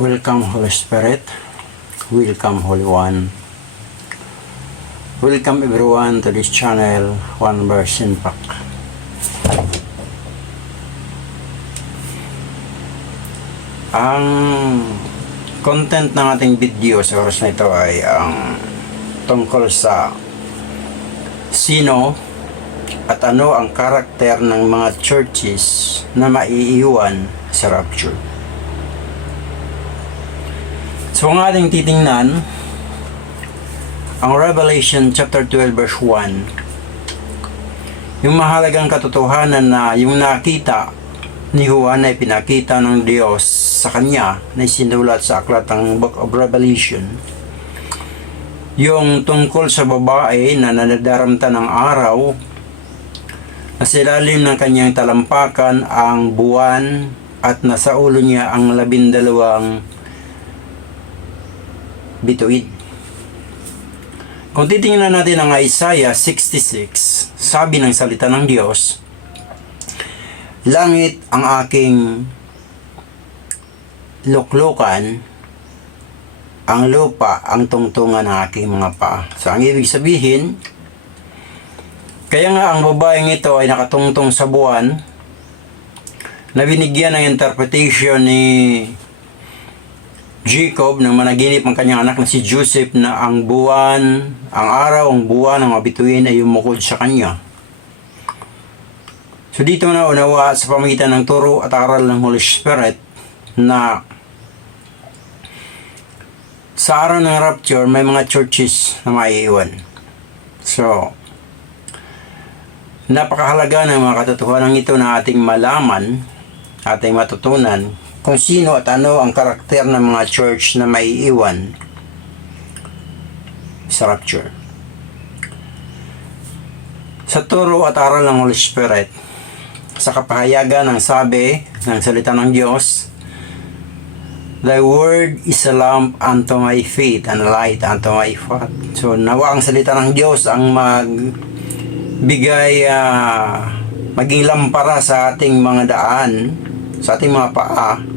Welcome Holy Spirit, welcome Holy One, welcome everyone to this channel, One Verse Impact. Ang content ng ating video sa oras na ito ay ang tungkol sa sino at ano ang karakter ng mga churches na maiiwan sa rapture. So ang ating titingnan ang Revelation chapter 12 verse 1, yung mahalagang katotohanan na yung nakita ni Juan ay pinakita ng Diyos sa kanya na isinulat sa aklat ng Book of Revelation, yung tungkol sa babae na nanadaramta ng araw na sa ilalim ng kanyang talampakan ang buwan at nasa ulo niya ang 12 bituin. Kung titingnan natin ang Isaiah 66, sabi ng salita ng Diyos, langit ang aking luklukan, ang lupa ang tungtungan ng aking mga paa. So ang ibig sabihin, kaya nga ang babaeng ito ay nakatungtong sa buwan na binigyan ng interpretation ni Jacob nang managinip ang kanyang anak na si Joseph na ang buwan, ang araw, ang buwan, ang mga bituin ay yumukod sa kanya. So dito na unawa sa pamagitan ng turo at aral ng Holy Spirit na sa araw ng rapture may mga churches na maiiwan. So napakahalaga ng mga katotohanan ito na ating malaman, ating matutunan kung sino at ano ang karakter ng mga church na maiiwan sa rapture. Sa turo at aral ng Holy Spirit, sa kapahayagan ng sabi ng salita ng Diyos, Thy word is a lamp unto my feet and a light unto my path. So nawa ang salita ng Diyos ang magbigay maging lampara sa ating mga daan, sa ating mga paa,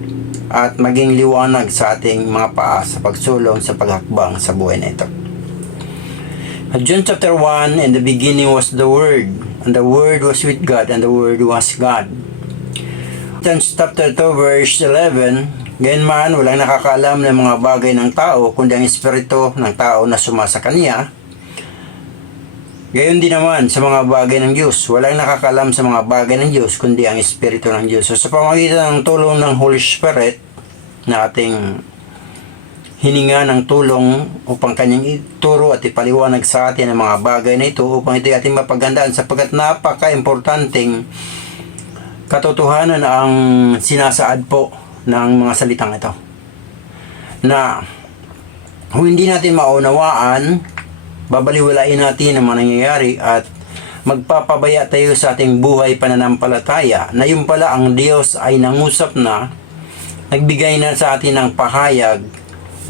at maging liwanag sa ating mga paa sa pagsulong sa paghakbang sa buhay na ito. John chapter 1, in the beginning was the Word, and the Word was with God, and the Word was God. John chapter 2 verse 11, gayon man walang nakakaalam ng mga bagay ng tao kundi ang espiritu ng tao na sumasa kanya. Gayon din naman sa mga bagay ng Diyos. Walang nakakalam sa mga bagay ng Diyos kundi ang Espiritu ng Diyos. So sa pamamagitan ng tulong ng Holy Spirit na ating hininga ng tulong upang kanyang ituro at ipaliwanag sa atin ang mga bagay na ito upang ito ating mapagandaan sapagkat napaka-importanting katotohanan ang sinasaad po ng mga salitang ito. Na kung hindi natin maunawaan, babaliwalain natin ang mga nangyayari at magpapabaya tayo sa ating buhay pananampalataya na yung pala ang Diyos ay nangusap na, nagbigay na sa atin ng pahayag,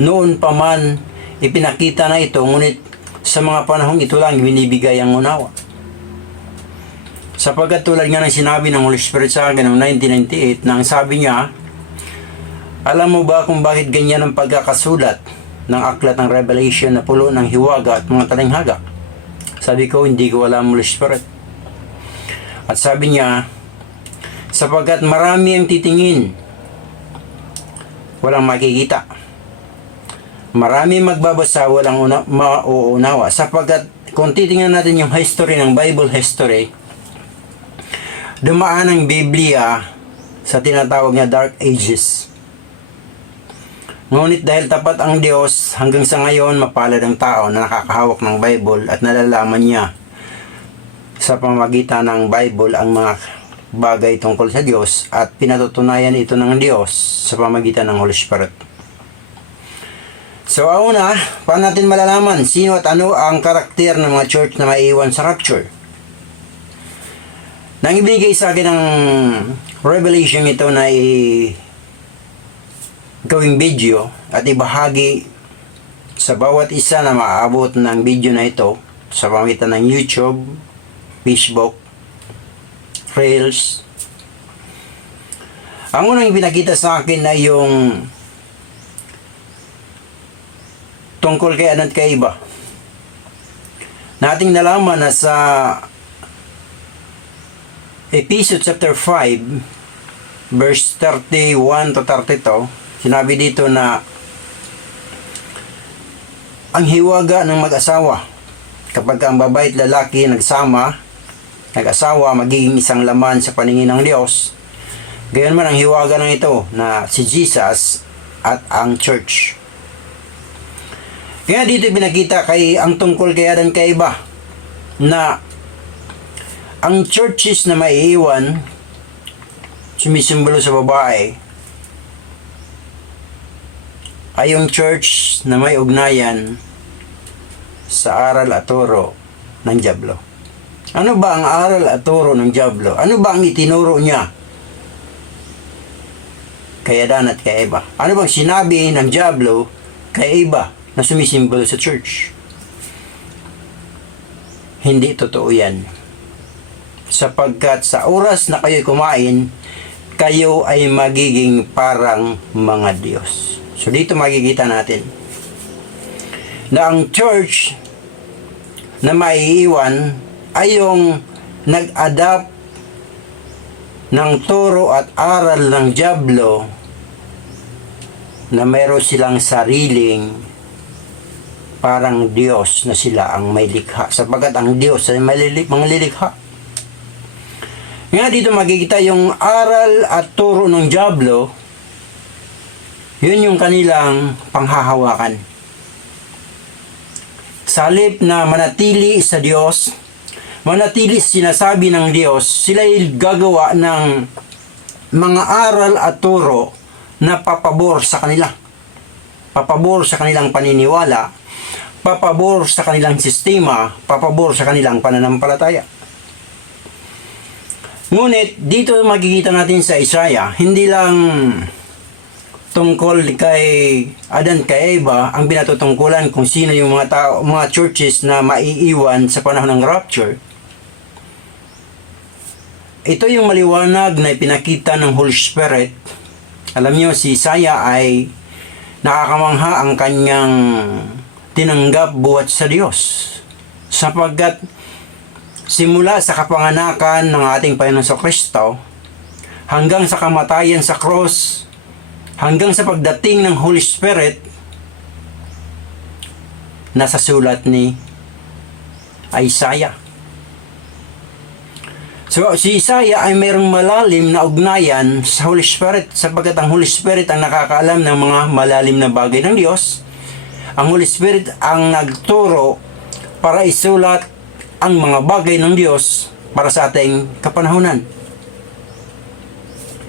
noon pa man ipinakita na ito, ngunit sa mga panahong ito lang binibigay ang unawa. Sapagkat tulad nga ng sinabi ng Holy Spirit sa akin noong 1998 na ang sabi niya, alam mo ba kung bakit ganyan ang pagkakasulat ng aklat ng Revelation na pulo ng hiwaga at mga talinghaga? Sabi ko, hindi ko alam, Holy Spirit. At sabi niya, sapagkat marami ang titingin, walang makikita. Marami magbabasa, walang mauunawa. Sapagkat kung titingnan natin yung history ng Bible history, dumaan ang Biblia sa tinatawag na Dark Ages. Ngunit dahil tapat ang Diyos, hanggang sa ngayon mapalad ang tao na nakakahawak ng Bible at nalalaman niya sa pamamagitan ng Bible ang mga bagay tungkol sa Diyos at pinatutunayan ito ng Diyos sa pamamagitan ng Holy Spirit. So una, paano natin malalaman sino at ano ang karakter ng mga church na maiiwan sa rapture? Nang ibigay sa akin ng Revelation ito na gawing video at ibahagi sa bawat isa na maaabot ng video na ito sa pamamagitan ng YouTube, Facebook, Reels. Ang unang ipinakita sa akin ay yung tungkol kay Adan at kay Eva. Nating nalaman na sa Ephesians chapter 5 verse 31 to 32, sinabi dito na ang hiwaga ng mag-asawa, kapag ang babae at lalaki nag-asawa, magiging isang laman sa paningin ng Diyos. Gayon man ang hiwaga ng ito na si Jesus at ang church. Kaya dito pinakita ang tungkol kay Adan kay Eva na ang churches na maiiwan sumisimbolo sa babae ay yung church na may ugnayan sa aral at turo ng dyablo. Ano ba ang aral at turo ng dyablo? Ano ba ang itinuro niya kay Adan at kay Eva? Ano bang sinabi ng dyablo kay Eva na sumisimbolo sa church? Hindi totoo yan. Sapagkat sa oras na kayo'y kumain, kayo ay magiging parang mga Diyos. So dito makikita natin na ang church na maiiwan ay yung nag-adapt ng turo at aral ng dyablo na mayroon silang sariling parang Diyos na sila ang may likha, sapagkat ang Diyos ay manglilikha. Nga dito makikita yung aral at turo ng dyablo, yun yung kanilang panghahawakan. Sa halip na manatili sa Diyos, manatili sinasabi ng Diyos, sila ay gagawa ng mga aral at turo na papabor sa kanila. Papabor sa kanilang paniniwala, papabor sa kanilang sistema, papabor sa kanilang pananampalataya. Ngunit dito makikita natin sa Isaiah, hindi lang tungkol kay Adan kay Eva ang pinatutungkulan kung sino yung mga churches na maiiwan sa panahon ng rapture. Ito yung maliwanag na ipinakita ng Holy Spirit. Alam niyo, si Isaiah ay nakakamangha ang kanyang tinanggap buhat sa Diyos, sapagkat simula sa kapanganakan ng ating Panginoon Kristo hanggang sa kamatayan sa cross, hanggang sa pagdating ng Holy Spirit, nasa sulat ni Isaiah. So, si Isaiah ay mayroong malalim na ugnayan sa Holy Spirit, sapagkat ang Holy Spirit ang nakakaalam ng mga malalim na bagay ng Diyos. Ang Holy Spirit ang nagturo para isulat ang mga bagay ng Diyos para sa ating kapanahunan.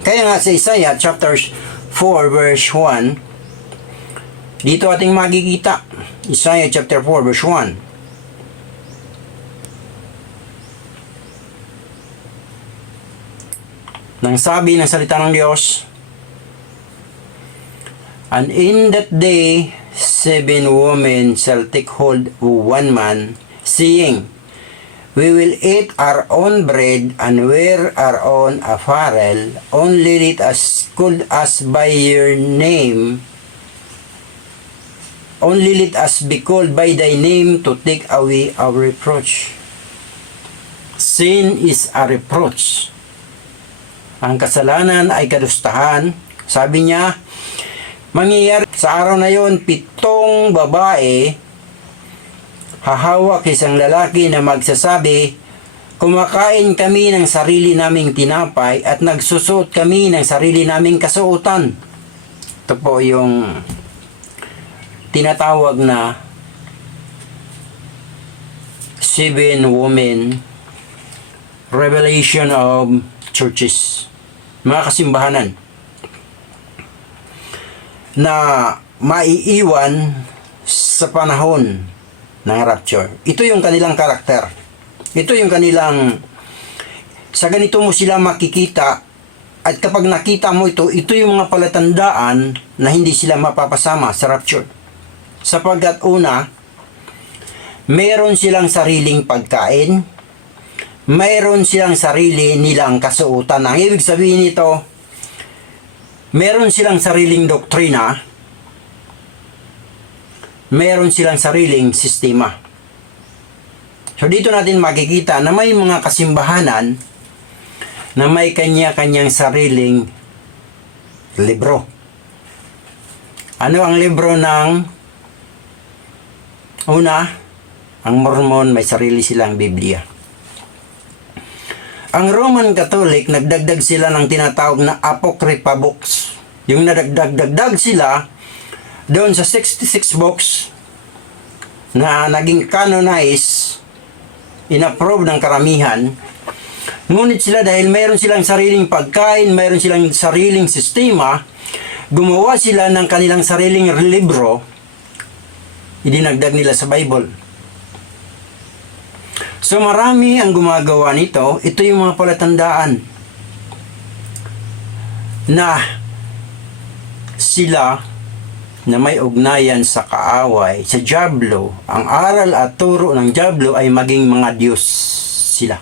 Kaya nga sa Isaiah chapter 4 verse 1, dito ating makikita, Isaiah chapter 4 verse 1. Nang sabi ng salita ng Diyos, and in that day 7 women shall take hold of one man, saying, we will eat our own bread and wear our own apparel, only let us call us by your name, only let us be called by thy name to take away our reproach. Sin is a reproach. Ang kasalanan ay kadustahan. Sabi niya, mangyayari sa araw na yon, 7 babae hahawak isang lalaki na magsasabi, kumakain kami ng sarili naming tinapay at nagsusuot kami ng sarili naming kasuotan. Ito po yung tinatawag na 7 women revelation of churches, mga kasimbahanan na maiiwan sa panahon ng rapture. Ito yung kanilang karakter. Ito yung kanilang, sa ganito mo sila makikita, at kapag nakita mo ito, ito yung mga palatandaan na hindi sila mapapasama sa rapture. Sapagkat una, meron silang sariling pagkain, mayroon silang sarili nilang kasuotan. Ang ibig sabihin nito, meron silang sariling doktrina, meron silang sariling sistema. So dito natin makikita na may mga kasimbahanan na may kanya-kanyang sariling libro. Ano ang libro ng una? Ang Mormon, may sarili silang Biblia. Ang Roman Catholic, nagdagdag sila ng tinatawag na Apocrypha books. Yung nadagdag sila doon sa 66 books na naging canonized, inapprove ng karamihan. Ngunit sila, dahil mayroon silang sariling pagkain, mayroon silang sariling sistema, gumawa sila ng kanilang sariling libro, idinagdag nila sa Bible. So marami ang gumagawa nito. Ito yung mga palatandaan na sila na may ugnayan sa kaaway, sa dyablo. Ang aral at turo ng dyablo ay maging mga Diyos sila.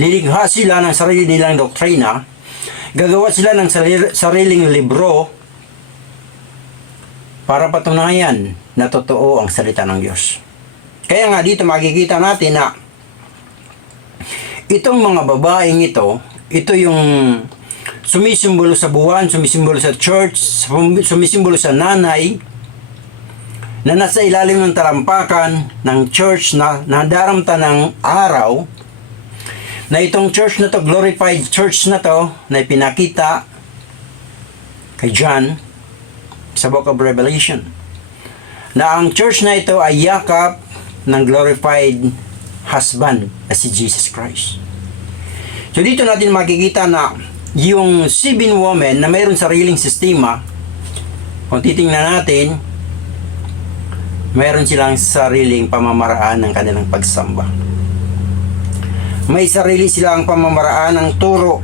Lilikha sila ng sarili nilang doktrina, gagawa sila ng sariling libro para patunayan na totoo ang salita ng Diyos. Kaya nga dito makikita natin na itong mga babaeng ito yung sumisimbolo sa buwan, sumisimbolo sa church, sumisimbolo sa nanay na nasa ilalim ng talampakan ng church na nadaramta ng araw, na itong church na to, glorified church na to, na ipinakita kay John sa Book of Revelation, na ang church na ito ay yakap ng glorified husband na si Jesus Christ. So dito natin makikita na yung 7 women na mayroon sariling sistema, kung titingnan natin, mayroon silang sariling pamamaraan ng kanilang pagsamba. May sarili silang pamamaraan ng turo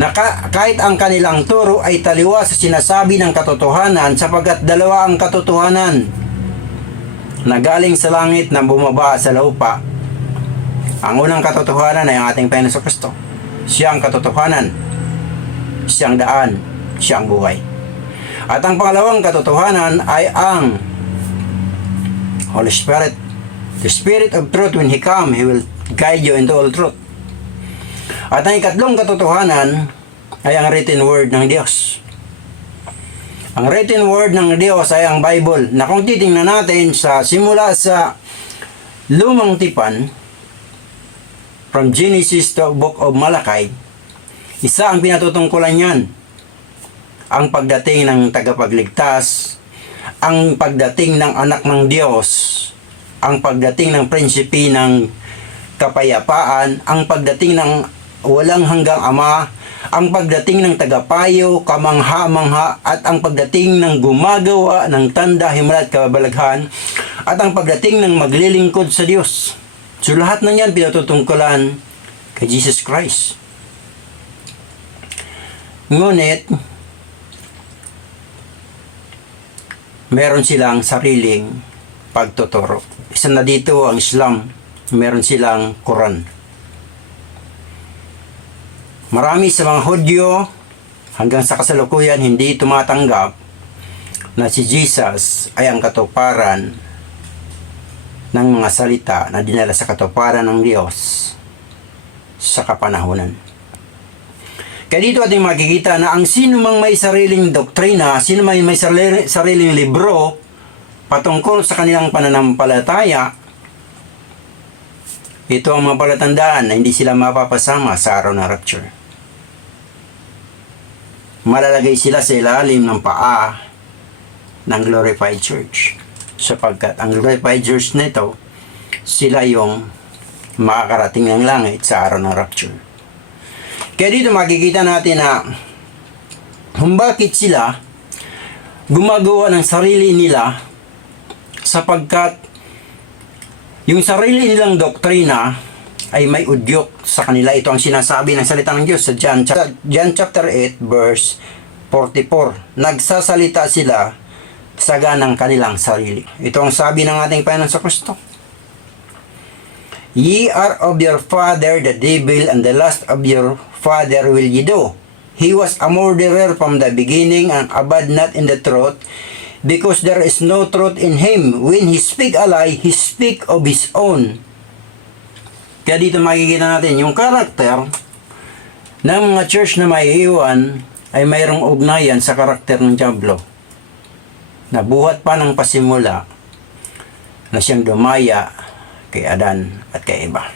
na kahit ang kanilang turo ay taliwas sa sinasabi ng katotohanan, sapagkat dalawa ang katotohanan na galing sa langit na bumaba sa lupa. Ang unang katotohanan ay ang ating Panginoon sa Kristo. Siya ang katotohanan, siya ang daan, siya ang buhay. At ang pangalawang katotohanan ay ang Holy Spirit. The Spirit of truth, when He come, He will guide you into all truth. At ang ikatlong katotohanan ay ang written word ng Diyos. Ang written word ng Diyos ay ang Bible, na kung titingnan natin sa simula sa Lumang Tipan, from Genesis to Book of Malachi, isa ang pinatutungkulan niyan. Ang pagdating ng tagapagligtas, ang pagdating ng anak ng Diyos, ang pagdating ng prinsipe ng kapayapaan, ang pagdating ng walang hanggang Ama, ang pagdating ng tagapayo, kamangha-mangha, at ang pagdating ng gumagawa ng tanda, himala at kababalaghan, at ang pagdating ng maglilingkod sa Diyos. So lahat ng yan pinatutungkulan kay Jesus Christ. Ngunit, meron silang sariling pagtuturo. Isa na dito ang Islam, meron silang Quran. Marami sa mga Hudyo hanggang sa kasalukuyan hindi tumatanggap na si Jesus ay ang katuparan ng mga salita na dinala sa katuparan ng Diyos sa kapanahunan. Kaya dito ating makikita na ang sino mang may sariling doktrina, sino mang may sariling libro patungkol sa kanilang pananampalataya, ito ang mga palatandaan na hindi sila mapapasama sa araw ng rapture. Malalagay sila sa ilalim ng paa ng glorified church, sapagkat ang glorified church na ito, sila yung makakarating ng langit sa araw ng rapture. Kaya dito makikita natin na kung bakit sila gumagawa ng sarili nila, sapagkat yung sarili nilang doktrina ay may udyok sa kanila. Ito ang sinasabi ng salita ng Diyos sa John chapter 8 verse 44. Nagsasalita sila sa ganang kanilang sarili. Ito ang sabi ng ating Panginoon sa Kristo. Ye are of your father the devil, and the lust of your father will ye do. He was a murderer from the beginning and abode not in the truth, because there is no truth in him. When he speak a lie, he speak of his own. Kaya dito makikita natin yung karakter ng mga church na maiiwan ay mayroong ugnayan sa karakter ng Diablo. Nabuhat pa ng pasimula na siyang dumaya kay Adan at kay Eva.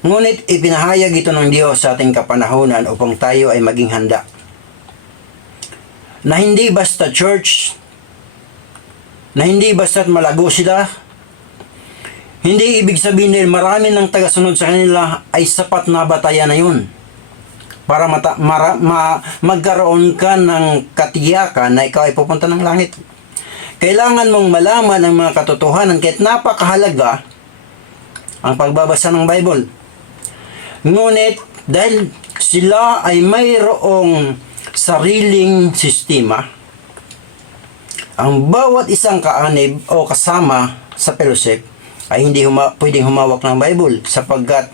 Ngunit ipinahayag ito ng Diyos sa ating kapanahunan upang tayo ay maging handa. Na hindi basta church, na hindi basta't malago sila, hindi ibig sabihin dahil marami ng tagasunod sa kanila ay sapat na batayan na yun para magkaroon ka ng katiyakan na ikaw ay pupunta ng langit. Kailangan mong malaman ang mga katotohanan kahit napakahalaga ang pagbabasa ng Bible. Ngunit dahil sila ay mayroong sariling sistema, ang bawat isang kaanib o kasama sa fellowship ay hindi pwedeng humawak ng Bible sapagkat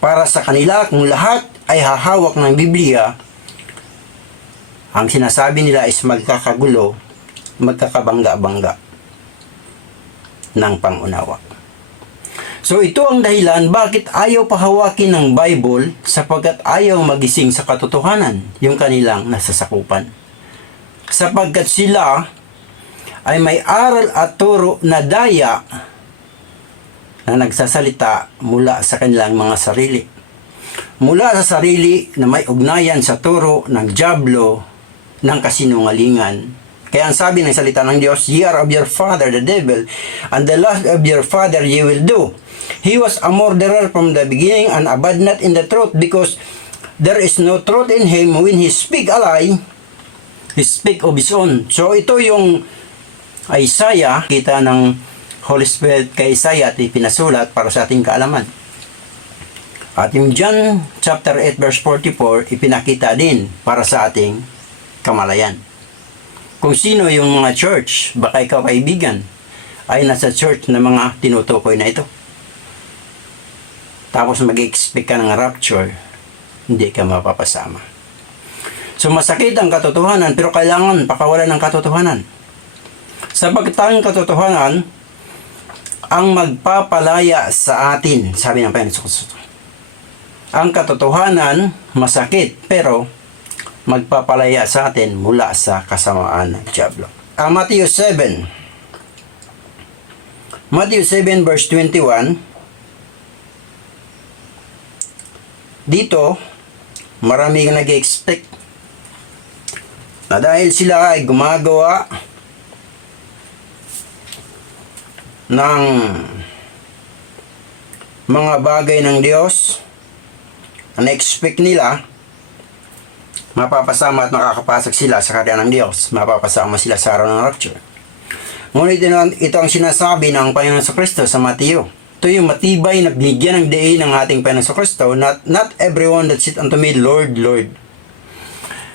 para sa kanila kung lahat ay hahawak ng Biblia, ang sinasabi nila is magkakagulo, magkakabangga-bangga ng pangunawa. So ito ang dahilan bakit ayaw pahawakin ng Bible sapagkat ayaw magising sa katotohanan yung kanilang nasasakupan. Sapagkat sila ay may aral at turo na daya na nagsasalita mula sa kanilang mga sarili. Mula sa sarili na may ugnayan sa turo ng Diablo ng kasinungalingan. Kaya ang sabi ng salita ng Diyos, "Ye are of your father the devil, and the lust of your father ye will do. He was a murderer from the beginning and abode not in the truth, because there is no truth in him. When he speak a lie, he speak of his own." So ito yung Isaiah, kita ng Holy Spirit kay Isaiah at ipinasulat para sa ating kaalaman. At yung John chapter 8 verse 44, ipinakita din para sa ating kamalayan. Kung sino yung mga church, baka ikaw kaibigan, ay nasa church na mga tinutukoy na ito. Tapos mag-expect ka ng rapture, hindi ka mapapasama. So masakit ang katotohanan, pero kailangan pakawalan ng katotohanan. Sapagkat ang katotohanan ang magpapalaya sa atin, sabi ng Panginoon Kristo. Ang katotohanan masakit, pero magpapalaya sa atin mula sa kasamaan ng Diablo. Matthew 7 verse 21. Dito, marami kang nag-expect na dahil sila ay gumagawa ng mga bagay ng Diyos, na-expect nila mapapasama at makakapasok sila sa karya ng Diyos, mapapasama sila sa araw ng rapture. Ngunit ito ang sinasabi ng Panginoon sa Kristo sa Mateo. Ito yung matibay na binigyan ng diin ng ating Panginoon sa Kristo, not everyone that sit unto me, Lord, Lord.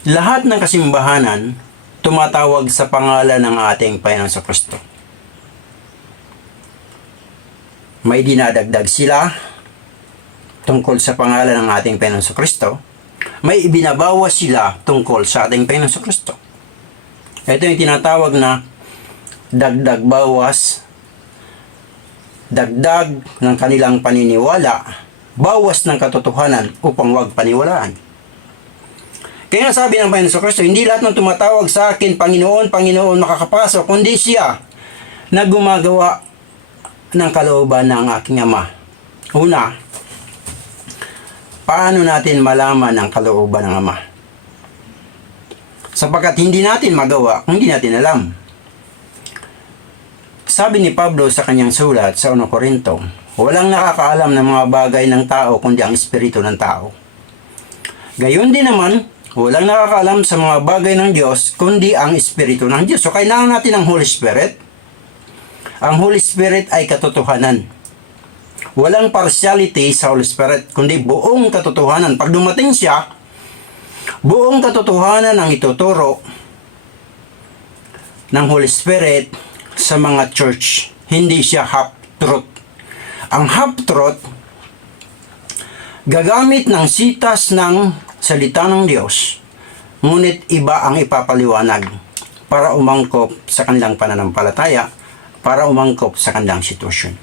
Lahat ng kasimbahanan tumatawag sa pangalan ng ating Panginoon sa Kristo. May dinadagdag sila tungkol sa pangalan ng ating Panginoon sa Kristo. May ibinabawas sila tungkol sa ating Panginoon sa Kristo. Ito yung tinatawag na dagdag bawas, dagdag ng kanilang paniniwala, bawas ng katotohanan upang wag paniwalaan. Kaya sabi ng Panginoon sa Kristo, hindi lahat ng tumatawag sa akin, Panginoon, Panginoon, makakapasok, kundi siya na gumagawa ng kalooban ng aking Ama. Una, paano natin malaman ang kalooban ng Ama? Sapagkat hindi natin magawa kung hindi natin alam. Sabi ni Pablo sa kanyang sulat sa 1 Korinto, walang nakakaalam ng mga bagay ng tao kundi ang espiritu ng tao. Gayon din naman, walang nakakaalam sa mga bagay ng Diyos kundi ang espiritu ng Diyos. So kailangan natin ang Holy Spirit. Ang Holy Spirit ay katotohanan. Walang partiality sa Holy Spirit, kundi buong katotohanan. Pag dumating siya, buong katotohanan ang ituturo ng Holy Spirit sa mga church. Hindi siya half-truth. Ang half-truth, gagamit ng sitas ng salita ng Diyos, ngunit iba ang ipapaliwanag para umangkop sa kanilang pananampalataya, para umangkop sa kanilang sitwasyon.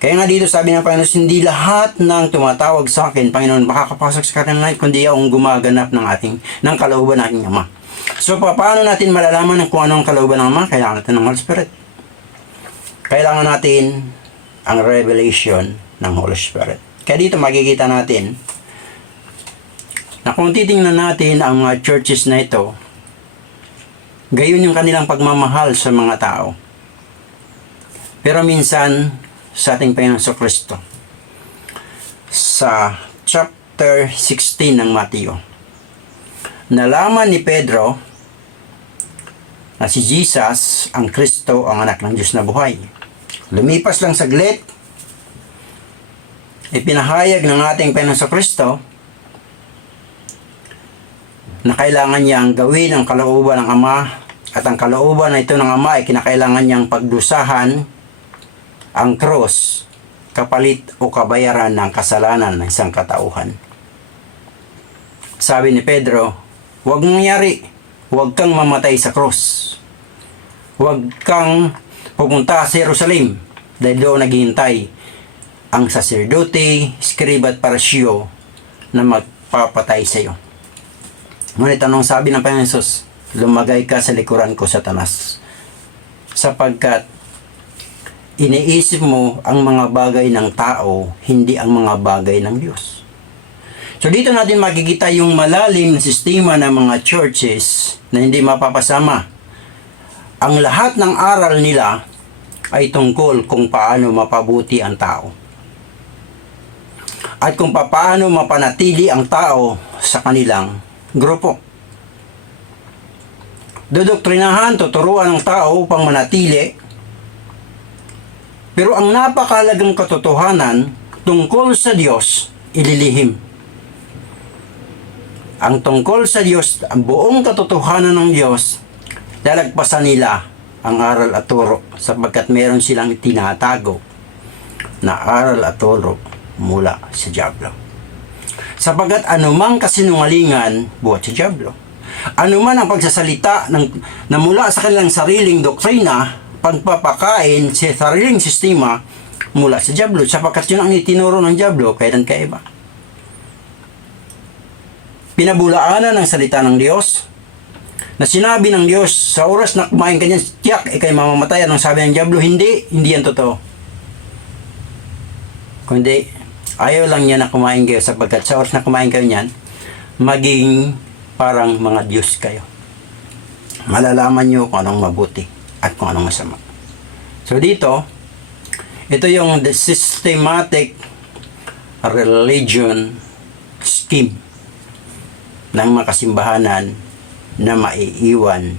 Kaya nga dito sabi ng Panginoon, hindi lahat ng tumatawag sa akin, Panginoon, makakapasok sa kanilang life, kundi akong gumaganap ng kalooban ng aking Ama. So, paano natin malalaman kung ano ang kalooban ng Ama? Kailangan natin ng Holy Spirit. Kailangan natin ang revelation ng Holy Spirit. Kaya dito makikita natin na kung titingnan natin ang mga churches na ito, gayon yung kanilang pagmamahal sa mga tao. Pero minsan, sa ating Panginoon Kristo, sa chapter 16 ng Mateo, nalaman ni Pedro na si Jesus, ang Kristo, ang anak ng Diyos na buhay. Lumipas lang saglit, ipinahayag ng ating Panginoon Kristo na kailangan niyang gawin ang kalooban ng Ama, at ang kalooban na ito ng Ama ay kinakailangan niyang pagdusahan ang cross, kapalit o kabayaran ng kasalanan ng isang katauhan. Sabi ni Pedro, huwag mangyari, huwag kang mamatay sa cross. Huwag kang pupunta sa Jerusalem dahil doon naghihintay ang saserdote, skriba at parasyo na magpapatay sa iyo. Ngunit anong sabi ng Panginoon Jesus? Lumagay ka sa likuran ko, Satanas, sapagkat iniisip mo ang mga bagay ng tao, hindi ang mga bagay ng Diyos. So dito natin makikita yung malalim na sistema ng mga churches na hindi mapapasama. Ang lahat ng aral nila ay tungkol kung paano mapabuti ang tao. At kung paano mapanatili ang tao sa kanilang grupo. Dodoktrinahan, tuturuan ng tao upang manatili. Pero ang napakalagang katotohanan tungkol sa Diyos, ililihim. Ang tungkol sa Diyos, ang buong katotohanan ng Diyos, lalagpasan nila ang aral at turo sapagkat meron silang tinatago na aral at turo mula sa dyablo. Sapagkat anumang kasinungalingan buhat sa dyablo. Anuman ang pagsasalita na mula sa kanilang sariling doktrina, pagpapakain sa sariling sistema mula sa dyablo, sapagkat yun ang itinuro ng dyablo kailan kaiba. Pinabulaanan ng salita ng Diyos na sinabi ng Diyos sa oras na kumain ka niyan, tiyak, ikay mamamatay. Anong sabi ng dyablo? Hindi yan totoo. Kundi ayaw lang niya na kumain kayo sapagkat sa oras na kumain kayo niyan, maging parang mga Diyos kayo. Malalaman nyo kung anong mabuti at kung anong masama. So dito, ito yung the systematic religion scheme ng mga kasimbahanan na maiiwan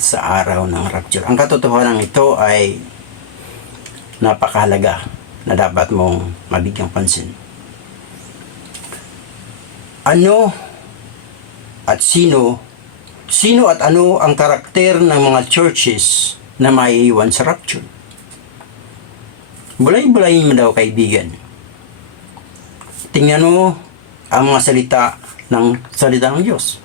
sa araw ng rapture. Ang katotohanan ito ay napakahalaga na dapat mong mabigyang pansin. Ano at sino at ano ang karakter ng mga churches na maiiwan sa rapture? Bulay-bulayin mo daw, kaibigan. Tingnan mo ang mga salita ng Diyos.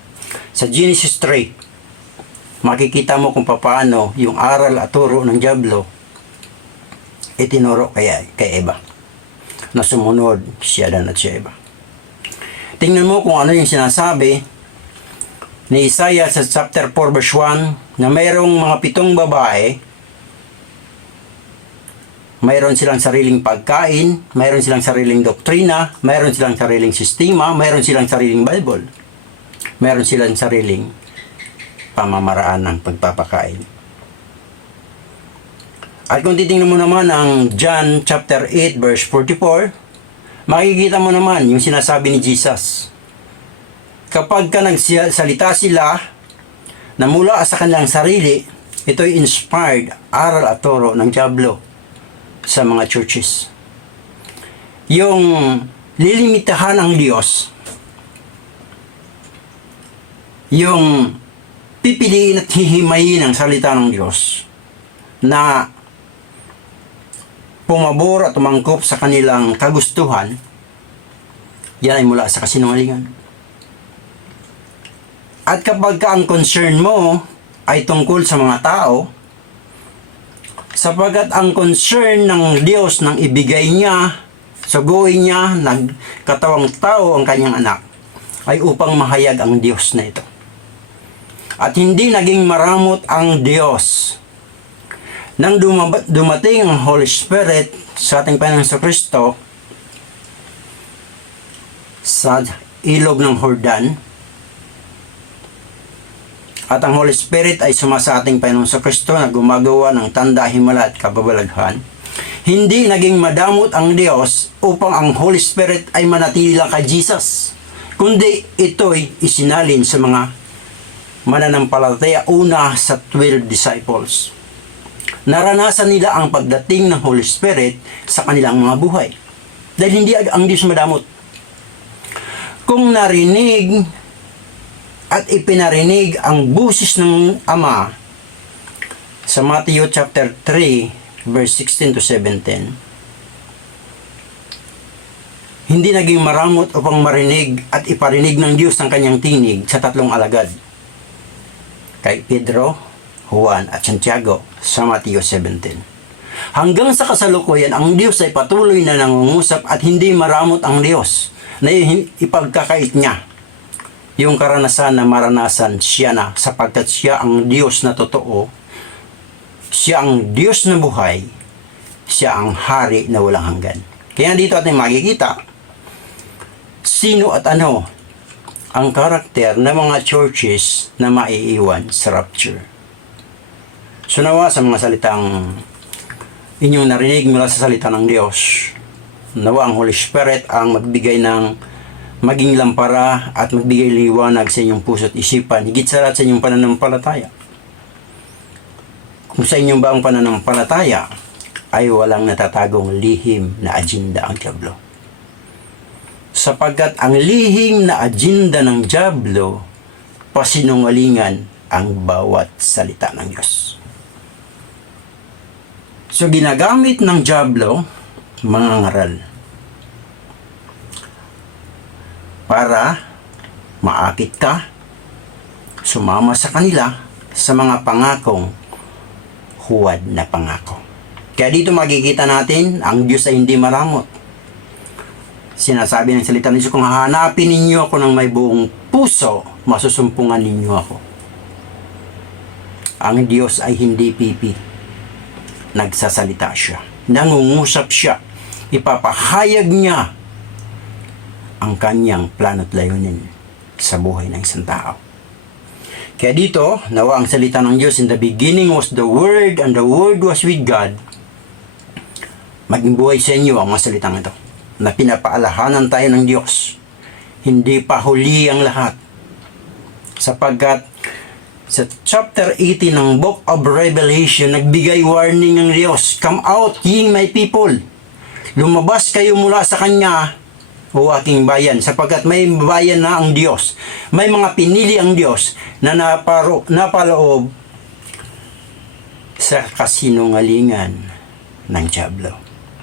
Sa Genesis 3, makikita mo kung paano yung aral at turo ng dyablo itinuro kay Eva na sumunod si Adan at si Eva. Tingnan mo kung ano yung sinasabi ni Isaiah sa chapter 4 verse 1 na mayroong mga 7 babae, mayroon silang sariling pagkain, mayroon silang sariling doktrina, mayroon silang sariling sistema, mayroon silang sariling Bible, mayroon silang sariling pamamaraan ng pagpapakain. At kung titingnan mo naman ang John chapter 8 verse 44, makikita mo naman yung sinasabi ni Jesus. Kapag ka nagsalita sila na mula sa kanilang sarili, ito'y inspired aral at turo ng dyablo sa mga churches. Yung lilimitahan ng Diyos, yung pipiliin at hihimayin ang salita ng Diyos na pumabor at tumangkop sa kanilang kagustuhan, yan ay mula sa kasinungalingan. At kapag ka ang concern mo ay tungkol sa mga tao, sapagkat ang concern ng Diyos nang ibigay niya, suguin niya, nagkatawang tao ang kanyang anak, ay upang mahayag ang Diyos na ito. At hindi naging maramot ang Diyos. Nang dumating ang Holy Spirit sa ating Panginoong Kristo sa ilog ng Jordan, at ang Holy Spirit ay sumasa ating Panginoong Kristo na gumagawa ng tanda, himala at kababalaghan, hindi naging madamot ang Diyos upang ang Holy Spirit ay manatili lang kay Jesus, kundi ito'y isinalin sa mga mananampalataya, una sa 12 disciples. Naranasan nila ang pagdating ng Holy Spirit sa kanilang mga buhay. Dahil hindi ang Diyos madamot. Kung narinig at ipinarinig ang busis ng Ama sa Matthew chapter 3 verse 16 to 17, hindi naging maramot upang marinig at iparinig ng Diyos ang kanyang tinig sa tatlong alagad, kay Pedro, Juan at Santiago sa Matthew 17. Hanggang sa kasalukuyan, ang Diyos ay patuloy na nangungusap at hindi maramot ang Diyos na ipagkakait niya yung karanasan na maranasan siya na, sapagkat siya ang Diyos na totoo, siya ang Diyos na buhay, siya ang hari na walang hanggan. Kaya dito ating makikita sino at ano ang karakter ng mga churches na maiiwan sa rapture. So nawa sa mga salitang inyong narinig mula sa salita ng Diyos, nawa ang Holy Spirit ang magbigay ng maging lampara at magbigay liwanag sa inyong puso at isipan, higit sa lahat sa inyong pananampalataya. Kung sa inyong baong pananampalataya ay walang natatagong lihim na agenda ang dyablo. Sapagkat ang lihim na agenda ng dyablo, pasinungalingan ang bawat salita ng Diyos. So ginagamit ng dyablo mga ngaral para maakit ka, sumama sa kanila sa mga pangakong huwad na pangako. Kaya dito makikita natin ang Diyos ay hindi maramot. Sinasabi ng salita ng Diyos, kung hahanapin ninyo ako ng may buong puso, masusumpungan ninyo ako. Ang Diyos ay hindi pipi. Nagsasalita siya. Nangungusap siya. Ipapahayag niya ang kanyang plano't layunin sa buhay ng isang tao. Kaya dito, nawa ang salita ng Diyos, in the beginning was the Word, and the Word was with God. Maging buhay sa inyo ang mga salitang ito, na pinapaalahanan tayo ng Diyos. Hindi pa huli ang lahat. Sapagkat sa chapter 18 ng Book of Revelation, nagbigay warning ng Diyos, come out, ye my people. Lumabas kayo mula sa Kanya, o aking bayan, sapagkat may bayan na ang Diyos. May mga pinili ang Diyos na napaloob sa kasinungalingan ng dyablo.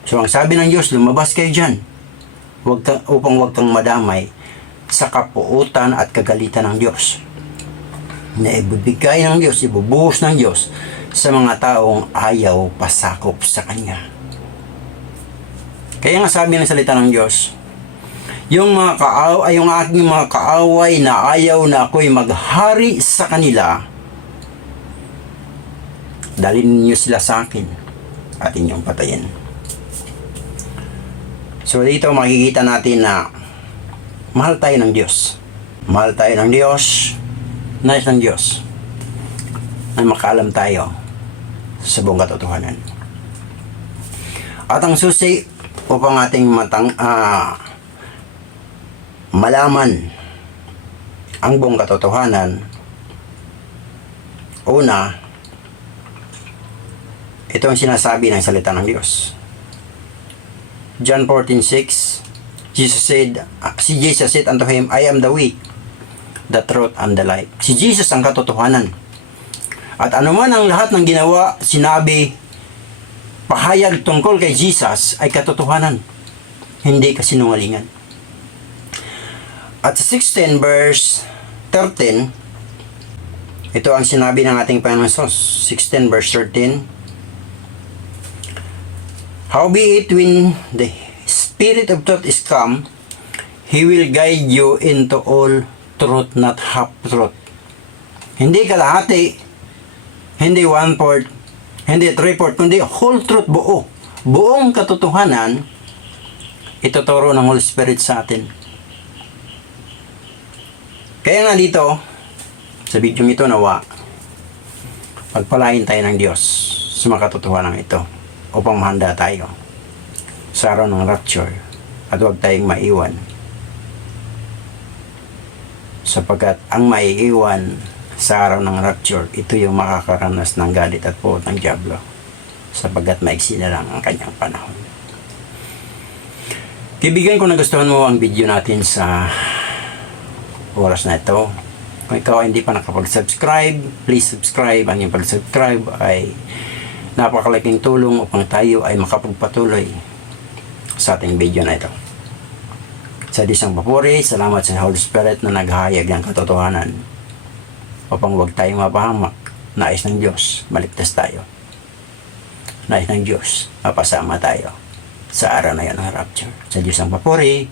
So ang sabi ng Diyos, lumabas kayo dyan upang huwag kang madamay sa kapuutan at kagalitan ng Diyos na ibibigay ng Diyos, ibubuhos ng Diyos sa mga taong ayaw pasakop sa Kanya. Kaya nga sabi ng salita ng Diyos, yung aking mga kaaway na ayaw na ako'y maghari sa kanila, dalhin niyo sila sa akin at inyong patayin. So dito makikita natin na mahal tayo ng Diyos. Mahal tayo ng Diyos, nais ng Diyos na makaalam tayo sa buong katotohanan. At ang susi upang ating malaman ang buong katotohanan, una, ito ang sinasabi ng salita ng Diyos. John 14:6, si Jesus said unto him, I am the way, the truth, and the life. Si Jesus ang katotohanan. At anuman ang lahat ng ginawa, sinabi, pahayag tungkol kay Jesus ay katotohanan, hindi kasinungalingan. At 16 verse 13, Ito ang sinabi ng ating Panginoon Hesus, 16 verse 13. Howbeit when the Spirit of truth is come, He will guide you into all truth, not half truth. Hindi kalahati, hindi 1/4, hindi 3/4, kundi whole truth, buo. Buong katotohanan, ituturo ng Holy Spirit sa atin. Kaya nga dito, sa video ito nawa, pagpalain tayo ng Diyos sa mga katotohanan ito upang mahanda tayo sa araw ng rapture at huwag tayong maiwan, sapagkat ang maiiwan sa araw ng rapture, ito yung makakaranas ng galit at puot ng Diablo, sapagkat maiksi na lang ang kanyang panahon. Kaibigan, kung nagustuhan mo ang video natin sa oras na ito, kung ikaw ay hindi pa nakapag-subscribe, please subscribe. Ang iyong pag-subscribe ay napakalaking tulong upang tayo ay makapagpatuloy sa ating video na ito. Sa Diyos ang papuri, salamat sa Holy Spirit na naghahayag ng katotohanan upang huwag tayong mapahamak. Nais ng Diyos, maligtas tayo. Nais ng Diyos, mapasama tayo sa araw na yan ng rapture. Sa Diyos ang papuri.